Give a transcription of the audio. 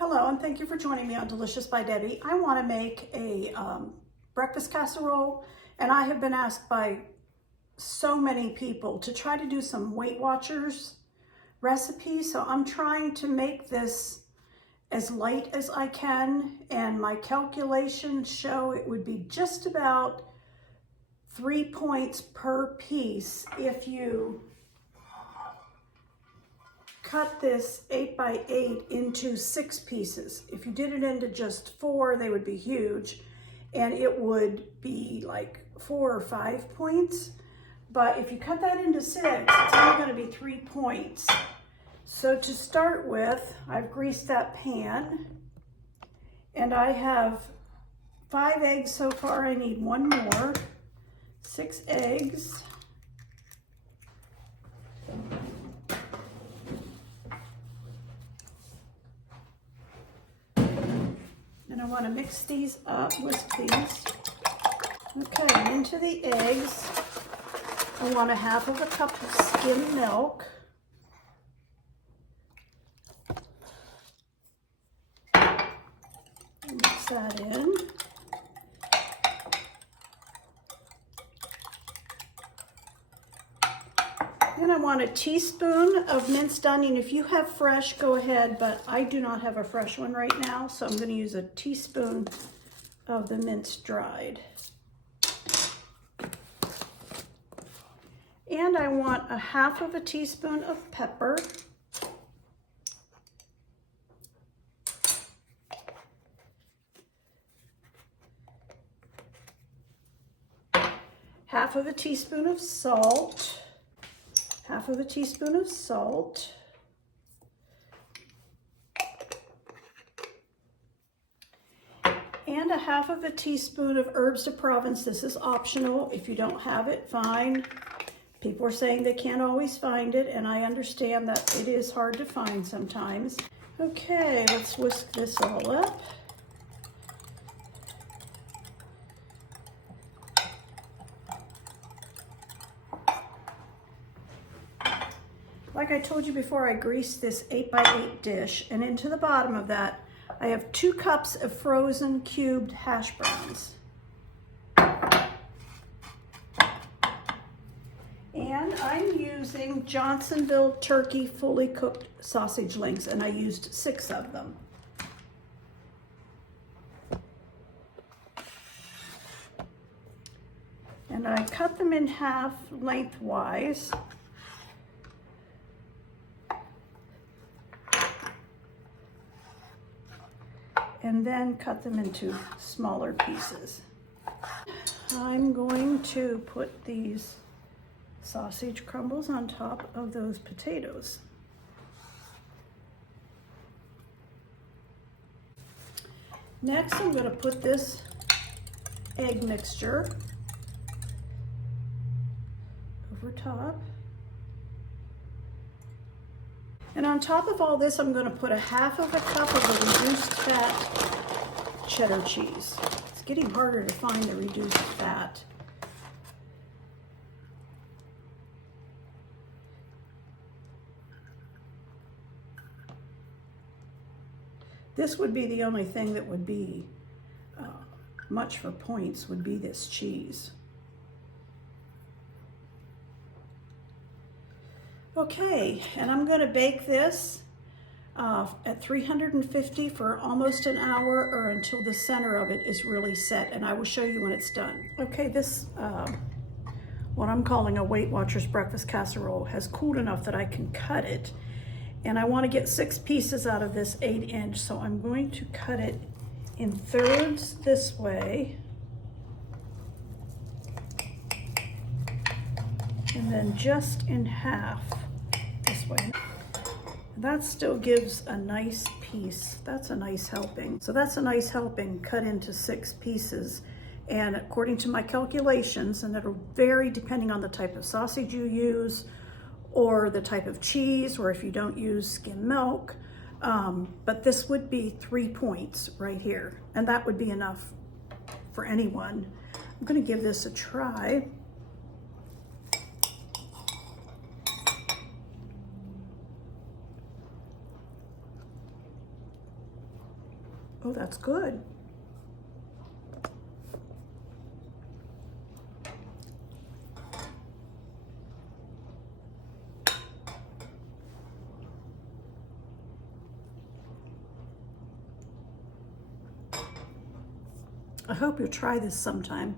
Hello, and thank you for joining me on Delicious by Debbie. I want to make a breakfast casserole, and I have been asked by so many people to try to do some Weight Watchers recipes. So I'm trying to make this as light as I can, and my calculations show it would be just about 3 points per piece if you cut this 8 by 8 into 6 pieces. If you did it into just 4, they would be huge, and it would be like 4 or 5 points. But if you cut that into 6, it's only going to be 3 points. So to start with, I've greased that pan, and I have 5 eggs so far. I need 1 more. 6 eggs. And I want to mix these up, whisk these. Okay, and into the eggs, I want 1/2 cup of skim milk. Mix that in. And I want 1 teaspoon of minced onion. If you have fresh, go ahead, but I do not have a fresh one right now, so I'm going to use 1 teaspoon of the minced dried. And I want 1/2 teaspoon of pepper. Half of a teaspoon of salt. 1/2 teaspoon of salt. And 1/2 teaspoon of herbs de Provence. This is optional. If you don't have it, fine. People are saying they can't always find it, and I understand that it is hard to find sometimes. Okay, let's whisk this all up. Like I told you before, I greased this 8 by 8 dish, and into the bottom of that, I have 2 cups of frozen cubed hash browns. And I'm using Johnsonville turkey fully cooked sausage links, and I used 6 of them. And I cut them in half lengthwise. And then cut them into smaller pieces. I'm going to put these sausage crumbles on top of those potatoes. Next, I'm going to put this egg mixture over top. And on top of all this, I'm going to put 1/2 cup of the reduced fat cheddar cheese. It's getting harder to find the reduced fat. This would be the only thing that would be much for points, would be this cheese. Okay, and I'm going to bake this at 350 for almost an hour, or until the center of it is really set, and I will show you when it's done. Okay, this, what I'm calling a Weight Watchers breakfast casserole, has cooled enough that I can cut it, and I want to get 6 pieces out of this 8-inch, so I'm going to cut it in thirds this way, and then just in half this way. That still gives a nice piece. That's a nice helping. So that's a nice helping cut into 6 pieces. And according to my calculations, and it'll vary depending on the type of sausage you use, or the type of cheese, or if you don't use skim milk, but this would be 3 points right here. And that would be enough for anyone. I'm gonna give this a try. Oh, that's good. I hope you'll try this sometime.